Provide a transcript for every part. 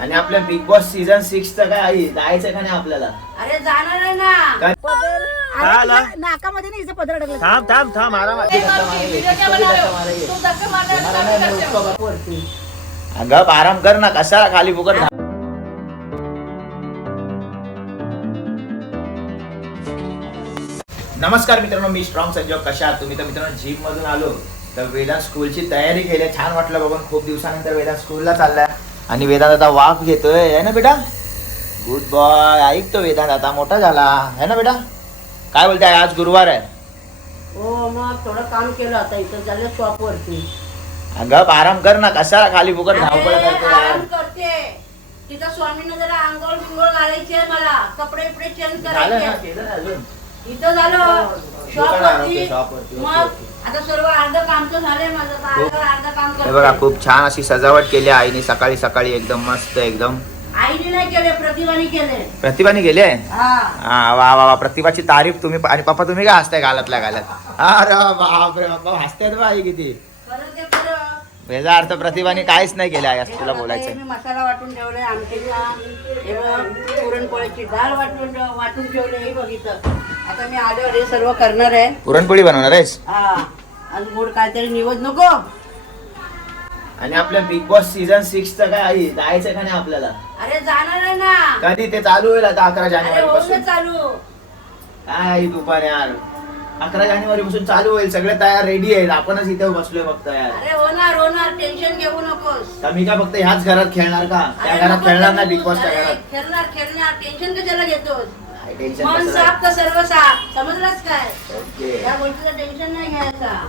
आणि आपल्या big boss season 6 चं काय आई जायचं का नाही आपल्याला? अरे जाणार आहे ना. काय? अरे नाकामध्ये नाही पदर अडकलं. थांब थांब थांब गप आराम कर ना, कशाला खाली फुकट. नमस्कार मित्रांनो, मी स्ट्रॉंग संजोग. कशा आहात तुम्ही? तर मित्रांनो जिम मधून आलो तर वेदांत स्कूलची तयारी केली. छान वाटलं बघून, खूप दिवसानंतर वेदांत स्कूलला चाललाय आणि वेदांत आता वाफ घेतोय है ना बेटा? Good boy. ऐकतो वेदांत आता मोठा झाला है ना बेटा? काय बोलताय? आज गुरुवार आहे. हो मग थोडं काम केलं आता इथं झालं शॉप वरती. गप आराम कर ना, कशाला खाली फुकट धावपळ करते यार? आराम करते. तिथं स्वामींना जरा आंघोळ बिंगोळ घालायची आहे, मला कपडे बिपडे चेंज झालं ना? करायचे. केलं ना अजून? इथं झालं शॉप वरती. शॉप वरती. मग आता सर्व अर्ध काम तर झालंय माझं, आता अर्ध काम हे बघा, करते. खूप छान अशी सजावट केली आईने सकाळी सकाळी, एकदम मस्त. एकदम आईने नाही केले, प्रतिभाने केले. प्रतिभाने गेले. हा हा वा वा वा. प्रतिभाची तारीफ तुम्ही. आणि पप्पा तुम्ही काय हसताय गालातल्या गालात? अरे बापरे पप्पा हसतायत बा आई किती. परत ते परत याचा अर्थ प्रतिभाने काहीच नाही केलं आहे असं तुला हे बोलायचं. मी मसाला वाटून ठेवलाय आमटीचा. हे बघ, पुरणपोळीची डाळ वाटून ठेवले. हे बघितलं. आता मी आल्यावर हे सर्व करणार आहे. पुरणपोळी बनवणार आहेस? हा आणि गोड काहीतरी निवड नको. आणि आपल्या बिग बॉस सीझन 6 चं काय आई जायचं का नाही आपल्याला? अरे जाणार आहे ना. कधी ते चालू होईल आता? 11 अरे जानेवारी होऊन पासून. चालू. काय आई तू पण यार, 11 जानेवारी पासून चालू होईल. सगळे तयार रेडी आहेत, आपणच इथे बसलोय फक्त यार. अरे होणार टेन्शन घेऊ नकोस. तर मी काय फक्त ह्याच घरात खेळणार का? त्या अरे घरात नको खेळणार नाही करू. बिग बॉसच्या अरे, घरात. खेळणार टेन्शन कशाला घेतोस? काय टेन्शन मन कसं साफ तर सर्व साफ, समजलास काय? ओके. या गोष्टीचं टेन्शन नाही घ्यायचा.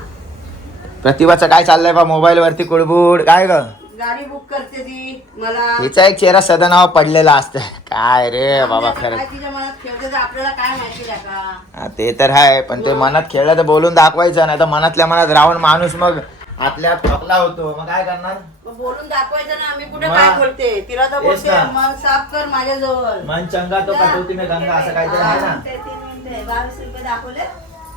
प्रतिभाचं काय चाललंय बा मोबाईल वरती कुडबुड? काय ग? गाडी बुक करते ती मला. हिचा एक चेहरा सदनावर पडलेला असतं. काय रे बाबा काय खरंच. तिच्या मनात खेळते तर आपल्याला काय माहिती आहे का? हा, ते तर आहे, पण ते मनात खेळलं तर बोलून दाखवायचं, नाही तर मनातल्या मनात राहून माणूस मग आतल्या थकला होतो. मग काय करणार? मग बोलून दाखवायचं ना. आम्ही कुठे मग. काय बोलते तिला तर तेच बोलते ना. मन साफ कर माझ्या जवळ. मन चंगा तो कटोती में गंगा, असं काहीतरी आहे ना. 22 रुपये दाखवले.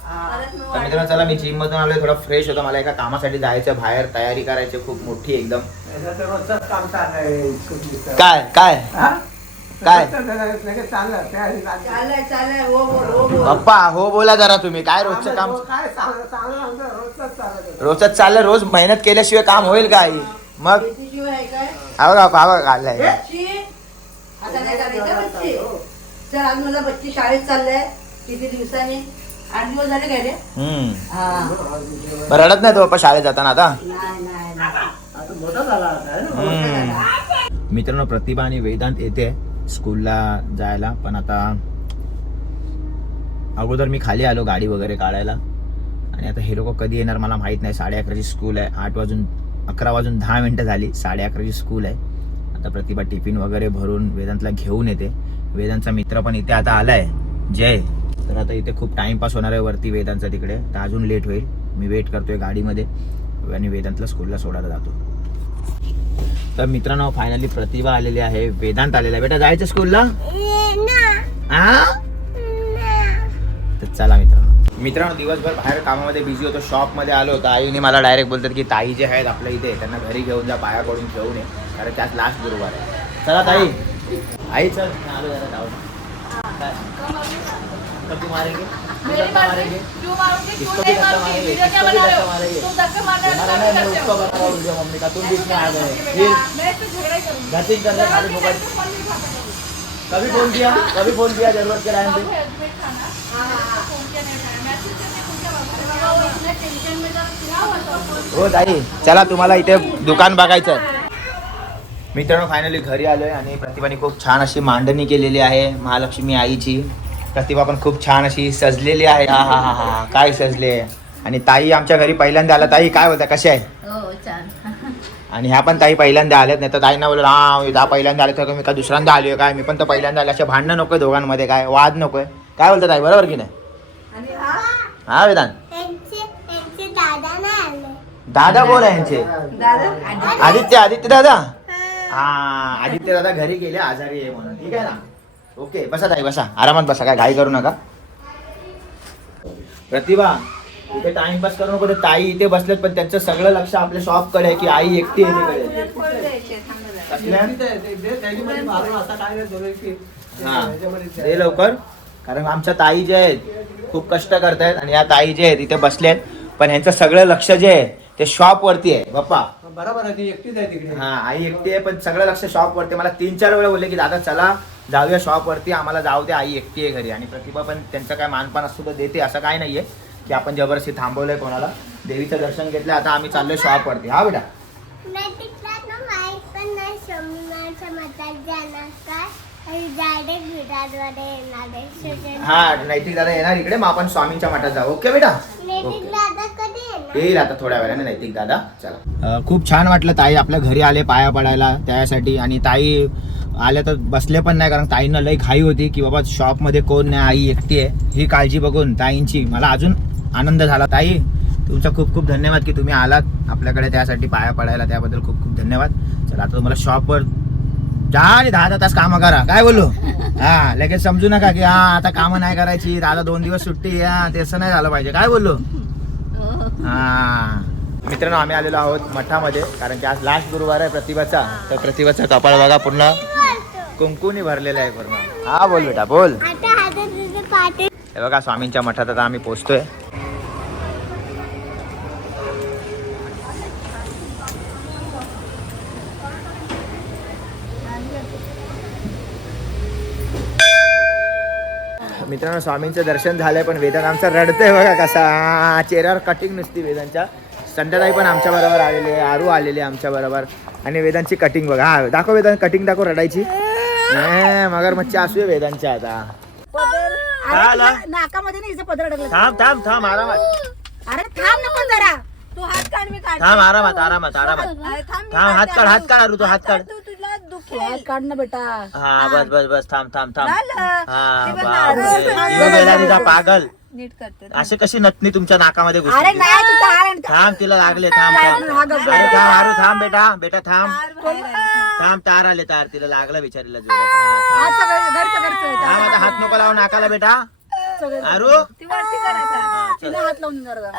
परत मी तर मित्रांनो चला, मी जिम मधून आलोय, थोडा फ्रेश होतो. मला एका कामासाठी जायचं बाहेर, तयारी करायची खूप मोठी एकदम. काय काय काय चाललंय हो बोल. पप्पा हो बोला जरा तुम्ही. काय रोजचं काम? रोजच चाललंय. रोज मेहनत केल्याशिवाय काम होईल का आई? मग शेतीशिवाय आहे काय? हा घाललाय. बच्ची, आता नाही करायचं बच्ची. चल आज मला बच्ची शाळेत चाललंय किती दिवसांनी. 8 दिवस झाले काय रे? बरं, रडत नाही तो पप्पा शाळेत जाताना आता? मित्रांनो प्रतिभा आणि वेदांत येते स्कूलला जायला, पण आता अगोदर मी खाली आलो गाडी वगैरे काढायला. आणि आता हे लोक कधी येणार मला माहित नाही. 11:30ची स्कूल आहे. 11:10 झाली. 11:30ची स्कूल आहे. आता प्रतिभा टिफिन वगैरे भरून वेदांतला घेऊन येते. वेदांतचा मित्र पण इथे आता आलाय, जय. तर आता इथे खूप टाइमपास होणार आहे वरती वेदांतचा तिकडे, तर अजून लेट होईल. मी वेट करतोय गाडीमध्ये आणि वेदांतला स्कूलला सोडायला जातो. तर मित्रांनो फायनली प्रतिभा आलेली आहे, वेदांत आलेला आहे. बेटा जायचं स्कूलला? तर चला मित्रांनो दिवसभर बाहेर कामामध्ये बिझी होतो, शॉपमध्ये आलो होतो. आईने मला डायरेक्ट बोलतात की ताई जे आहेत आपल्या इथे त्यांना घरी घेऊन जा, पाया पडून घेऊन ये, कारण त्यात लास्ट गुरुवार आहे. चला ताई. आई चल आलो जरा जाऊ. तू मारेंगे? मारेंगे? किसको भी धक्का मारेंगे? किसको भी धक्का मारेंगे? हमारा नहीं, मैं उसको बता रहा हूँ वीडियो मम्मी का. तुम बीच में आ गए फिर घटिंग कर रहे खाली फोकट. कभी फोन किया जरूरत के टाइम पे? हो ताई चला, तुम्हाला इथे दुकान बघायचं. मित्रांनो फायनली घरी आलोय आणि प्रतिभाने खूप छान अशी मांडणी केलेली आहे महालक्ष्मी आईची. प्रतिभा पण खूप छान अशी सजलेली आहे. हा हा हा हा काय सजले. आणि ताई आमच्या घरी पहिल्यांदा आला. ताई काय होत्या, कशा आहे? आणि ह्या पण ताई पहिल्यांदा आल्यात. नाही तर ताईंना बोललो हा पहिल्यांदा आले तर मी का दुसऱ्यांदा आलोय काय? मी पण तर पहिल्यांदा आले. असे भांडणं नकोय दोघांमध्ये, काय वाद नकोय. काय बोलतात ताई, बरोबर की नाही? हा वेदांत दादा कोण आहे यांचे? आदित्य दादा. हा आदित्य दादा घरी गेले, आजारी आहे म्हणून. ठीक आहे ना? ओके बसा ताई, बसा आरामात बसा, काय घाई करू नका. प्रतिभा इथे टाइमपास करू नको. ताई इथे बसलेत पण त्यांचं सगळं लक्ष आपल्या शॉप कडे आहे की आई एकटी आहे तिकडे. हा दे लवकर, कारण आमच्या ताई जे आहेत खूप कष्ट करतायत आणि या ताई जे आहेत इथे बसल्यात, पण ह्यांचं सगळं लक्ष जे आहे ते शॉप वरती आहे बाप्पा. बरोबर आहे, ती एकटीच आहे तिकडे. हा आई एकटी आहे, पण सगळं लक्ष शॉप वरती. मला 3-4 वेळा बोलले की दादा चला जाऊया शॉप वरती, आम्हाला जाऊ दे, आई एकटी आहे घरी. आणि प्रतिभा पण त्यांचं काय मानपान असतो तर देते, असं काय नाहीये की आपण जबरदस्ती थांबवलंय कोणाला. देवीचं दर्शन घेतलं, आता आम्ही चाललोय शॉप वरती. हा बेटा हा नैतिक दादा येणार इकडे, मग आपण स्वामींच्या मठात जाऊ. ओके बेटा, येईल आता थोड्या वेळाने नैतिक दादा. चला खूप छान वाटलं ताई आपल्या घरी आले पाया पडायला त्यासाठी. आणि ताई आल्या तर बसले पण नाही, कारण ताईंना लई घाई होती की बाबा शॉपमध्ये कोण नाही, आई एकटी आहे. ही काळजी बघून ताईंची मला अजून आनंद झाला. ताई तुमचा खूप खूप धन्यवाद की तुम्ही आलात आपल्याकडे त्यासाठी पाया पडायला, त्याबद्दल खूप खूप धन्यवाद. चला आता तुम्हाला शॉपवर जा आणि 10 तास कामं करा. काय बोललो? हा लगेच समजू नका की हा आता कामं नाही करायची, दादा 2 दिवस सुट्टी या, तसं नाही झालं पाहिजे. काय बोललो? हा मित्रांनो, आम्ही आलेलो आहोत मठामध्ये, कारण की आज लास्ट गुरुवार आहे प्रतिभाचा. तर प्रतिभाचा कपाळ बघा पूर्ण कुंकुनी भरलेला आहे पूर्ण. हा बोल बेटा बोल. हे बघा स्वामींच्या मठात आता आम्ही पोहोचतोय. मित्रांनो स्वामींचं दर्शन झालंय, पण वेदांत आमचा रडतोय बघा कसा, चेहऱ्यावर कटिंग नुसती वेदांच्या. संध्याताई पण आमच्या बरोबर आलेले, आरू आलेले आमच्या बरोबर. आणि वेदांची कटिंग बघा. हा दाखव वेदांत कटिंग दाखव रडायची. मगर मच्छी असू आहे वेदांच्या आता. नाकामध्ये नाही हिचं पदर अडकलं. थांब थांब थांब आरामात. अरे थांब ना पण जरा. तू हात काढ, मी काढ. थांब आरामात आरामात आरामात. थांब हात काढ, हात काढ आरू, तू हात काढ. तुला दुखेल. हात काढ ना बेटा. हा बस बस बस थांब थांब थांब. झालं. हा ते बघ बापरे. ना. ती वेदांतीचा पागल. नीट करते. अशी कशी नथनी तुमच्या नाकामध्ये अरे घुसली? नाही तू तार आणि- थांब तिला लागले. थांब थांब हा गप्पा. अरे थांब आरू, थांब बेटा बेटा थांब तार बाहेर आली. थांब. तार आले, तार तिला लागलं बिचारीला जोरात. हा, थांब. घरचं थांब आता हात नको लावू नाकाला बेटा. आरू ती वरती करायचा. तिला हात लावून जरा.